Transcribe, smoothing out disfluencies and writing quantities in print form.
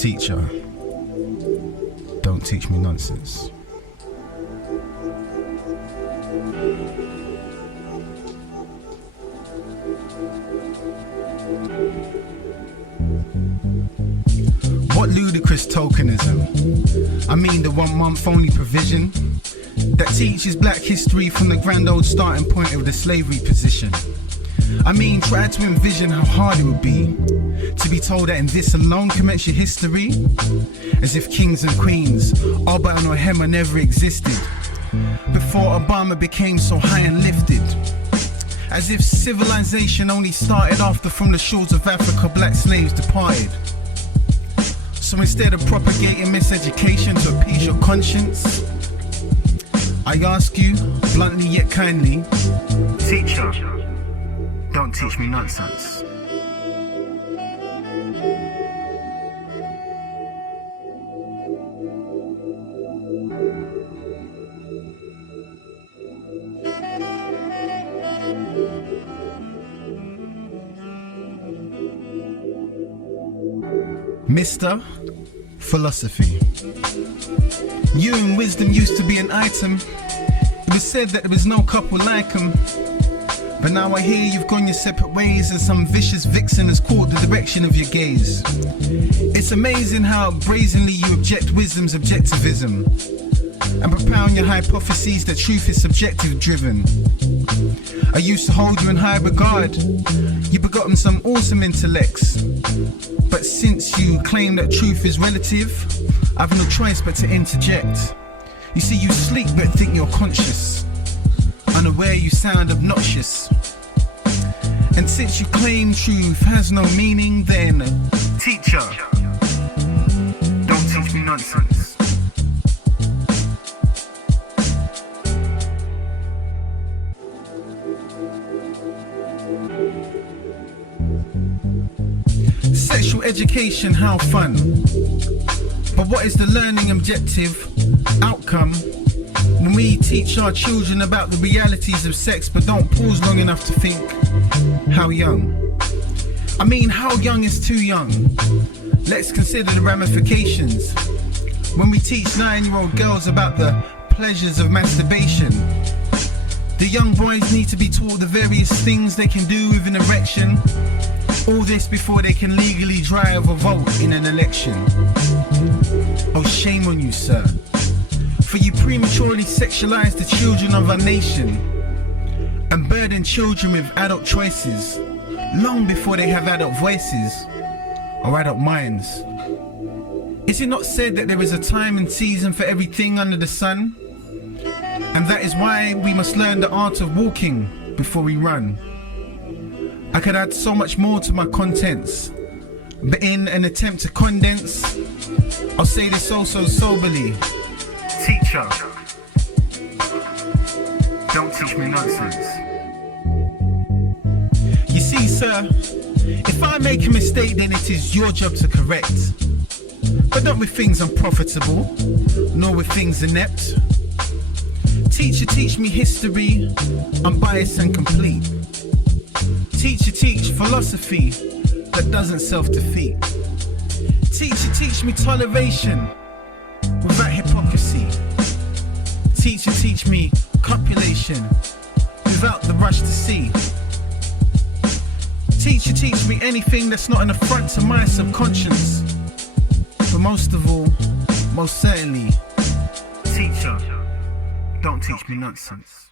Teacher, don't teach me nonsense. What ludicrous tokenism? I mean the 1 month only provision that teaches black history from the grand old starting point of the slavery position. I mean, try to envision how hard it would be to be told that in this alone commence your history, as if kings and queens, Alba or Hema never existed before Obama became so high and lifted, as if civilization only started after from the shores of Africa black slaves departed. So instead of propagating miseducation to appease your conscience, I ask you, bluntly yet kindly, teacher, don't teach me nonsense. Mr. Philosophy. You and wisdom used to be an item. It was said that there was no couple like 'em. But now I hear you've gone your separate ways, and some vicious vixen has caught the direction of your gaze. It's amazing how brazenly you object wisdom's objectivism and propound your hypotheses that truth is subjective driven. I used to hold you in high regard. You begotten some awesome intellects. But since you claim that truth is relative, I've no choice but to interject. You see, you sleep but think you're conscious. Unaware you sound obnoxious. And since you claim truth has no meaning, then teacher, don't teach me nonsense. Sexual education, how fun. But what is the learning objective outcome when we teach our children about the realities of sex but don't pause long enough to think, how young? I mean, how young is too young? Let's consider the ramifications. When we teach 9-year-old girls about the pleasures of masturbation, the young boys need to be taught the various things they can do with an erection. All this before they can legally drive or vote in an election. Oh, shame on you, sir, for you prematurely sexualize the children of our nation and burden children with adult choices long before they have adult voices or adult minds. Is it not said that there is a time and season for everything under the sun? And that is why we must learn the art of walking before we run. I could add so much more to my contents, but in an attempt to condense, I'll say this also soberly. Teacher, don't teach me nonsense. You see, sir, if I make a mistake, then it is your job to correct. But not with things unprofitable, nor with things inept. Teacher, teach me history, unbiased and complete. Teacher, teach philosophy that doesn't self-defeat. Teacher, teach me toleration without hypocrisy. Teacher, teach me copulation without the rush to see. Teacher, teach me anything that's not an affront to my subconscious. But most of all, most certainly, teacher, don't teach me nonsense.